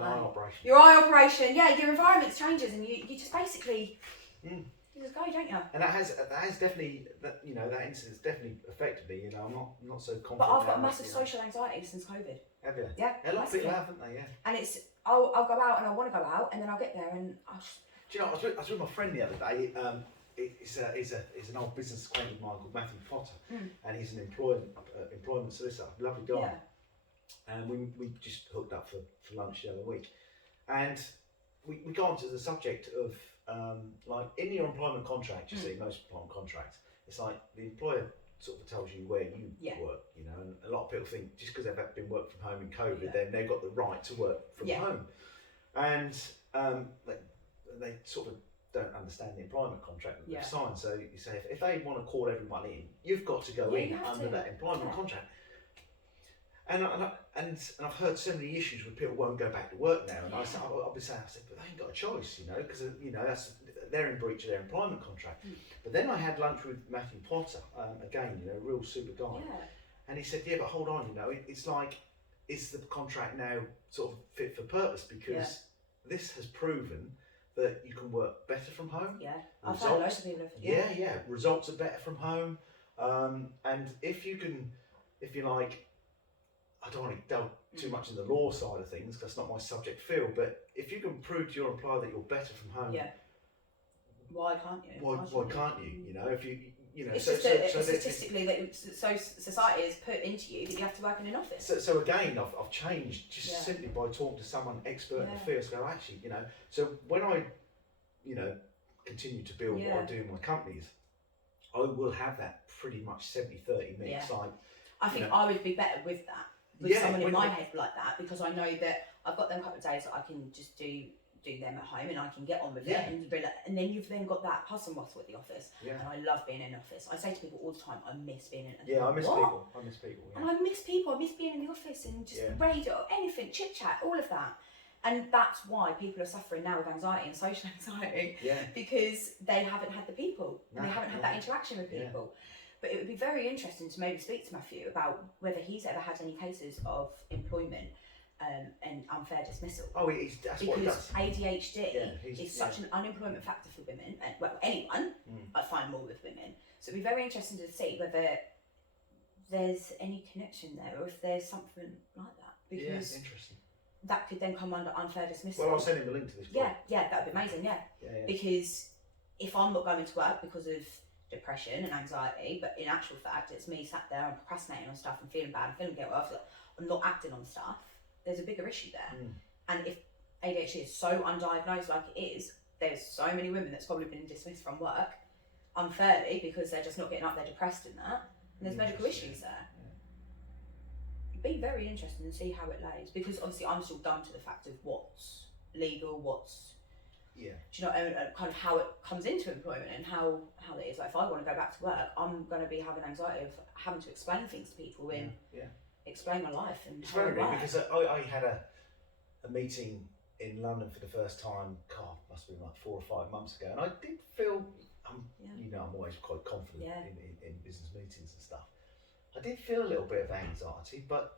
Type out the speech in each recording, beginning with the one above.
My eye operation. Your eye operation, yeah, your environment changes and you just basically, you just go, don't you? And that has definitely, that incident's definitely affected me, I'm not so confident. But I've got massive social anxiety since COVID. Have you? Yeah. A lot of people have, haven't they? Yeah. And it's, I'll go out and I want to go out and then I'll get there and I'll just... Do you know, I was with my friend the other day, it's an old business acquaintance of mine called Matthew Potter, and he's an employment solicitor, lovely guy. Yeah. And we just hooked up for lunch the other week, and we got onto the subject of like in your employment contract, you see most employment contracts, it's like the employer sort of tells you where you work, and a lot of people think just because they've been working from home in COVID, then they've got the right to work from home, and they sort of don't understand the employment contract that they've signed. So you say if they want to call everyone in, you've got to go in under that employment contract. And I've heard so many issues where people won't go back to work now, and I'll be saying, but they ain't got a choice, because that's they're in breach of their employment contract. But then I had lunch with Matthew Potter, again, a real super guy, and he said, yeah, but hold on, it's like, is the contract now sort of fit for purpose, because this has proven that you can work better from home. Yeah, I've had loads of people. Results are better from home, and if you like. I don't want to delve too much in the law side of things, because that's not my subject field, but if you can prove to your employer that you're better from home, why can't you? Why can't you? If you it's statistically that society has put into you that you have to work in an office. So again, I've changed just simply by talking to someone expert in the field. So actually, so when I, continue to build what I do in my companies, I will have that pretty much 70-30 mix. Like, I think I would be better with that. With someone in my head like that, because I know that I've got them couple of days that I can just do them at home and I can get on with it and be like, and then you've then got that hustle and bustle at the office. And I love being in an office. I say to people all the time, I miss being in an office. I miss people. And I miss people. I miss being in the office and just radio, anything, chit chat, all of that. And that's why people are suffering now with anxiety and social anxiety, because they haven't had the people and they haven't had that interaction with people. But it would be very interesting to maybe speak to Matthew about whether he's ever had any cases of employment and unfair dismissal. Oh, that's what he does. Because ADHD is such an unemployment factor for women, and anyone. I find more with women. So it'd be very interesting to see whether there's any connection there, or if there's something like that. Because interesting. That could then come under unfair dismissal. Well, I'll send him a link to this. Yeah, that'd be amazing. Yeah. Because if I'm not going to work because of depression and anxiety, but in actual fact it's me sat there and procrastinating on stuff and feeling bad and feeling guilty, I'm not acting on stuff, there's a bigger issue there. And if ADHD is so undiagnosed like it is, there's so many women that's probably been dismissed from work unfairly because they're just not getting up, they're depressed in that, and there's medical issues there. It'd be very interesting to see how it lays, because obviously I'm still dumb to the fact of what's legal, what's do you know, kind of how it comes into employment and how it is. Like if I want to go back to work, I'm going to be having anxiety of having to explain things to people and explain my life and it's how very it works. Because I had a meeting in London for the first time, must have been like 4 or 5 months ago, and I did feel, I'm always quite confident in business meetings and stuff. I did feel a little bit of anxiety, but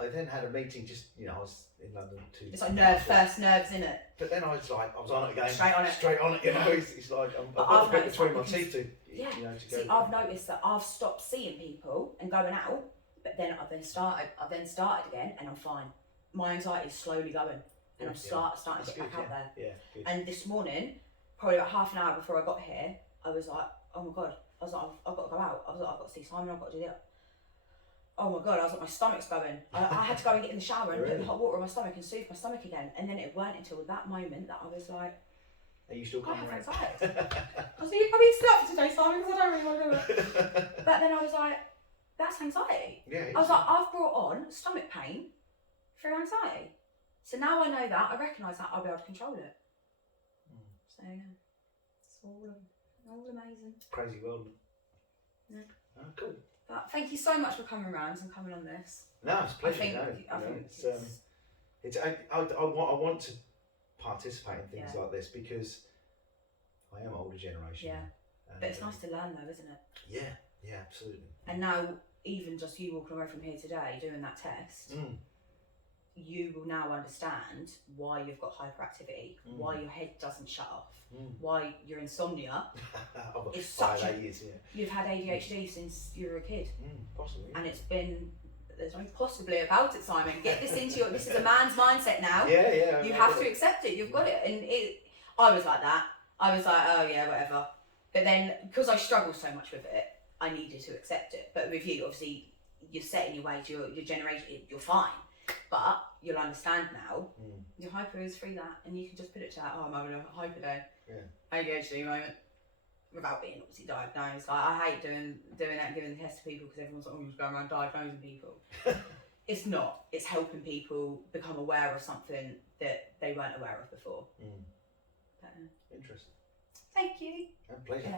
I then had a meeting I was in London too. It's like first nerves, isn't it? But then I was on it again. Straight on it. It's like I've got a bit between my teeth to go. See, I've noticed that I've stopped seeing people and going out, but then I've then started again and I'm fine. My anxiety is slowly going and I'm starting to get back out there. Yeah, good. And this morning, probably about half an hour before I got here, I was like, oh my God, I've got to go out. I've got to see Simon, I've got to do that. Oh my God, I was like, my stomach's going. I had to go and get in the shower and put the hot water on my stomach and soothe my stomach again. And then it weren't until that moment that I was like, are you still coming around? I was like, I mean, still up for today, Simon, because I don't really want to do it. But then I was like, that's anxiety. Yeah, I was like, I've brought on stomach pain through anxiety. So now I know that, I recognise that, I'll be able to control it. So yeah, it's all amazing. Crazy world. Yeah. Oh, cool. But thank you so much for coming around and coming on this. No, it's a pleasure. I want to participate in things like this because I am older generation. Yeah, but it's nice to learn though, isn't it? Yeah, absolutely. And now, even just you walking away from here today, doing that test, you will now understand why you've got hyperactivity, why your head doesn't shut off, why your insomnia is such a... years, You've had ADHD since you were a kid. Possibly. And it's been... There's nothing possibly about it, Simon. Get this into your... This is a man's mindset now. Yeah. You have to accept it. You've got it. And I was like that. I was like, oh yeah, whatever. But then, because I struggled so much with it, I needed to accept it. But with you, obviously, you're set in your ways, your generation, you're fine. But you'll understand now, your hyper is through that, and you can just put it to that, oh, I'm having a hyper day. ADHD moment. Without being obviously diagnosed. Like, I hate doing that, giving tests to people, because everyone's like, oh, you're just going around diagnosing people. It's not. It's helping people become aware of something that they weren't aware of before. Interesting. Thank you. Pleasure.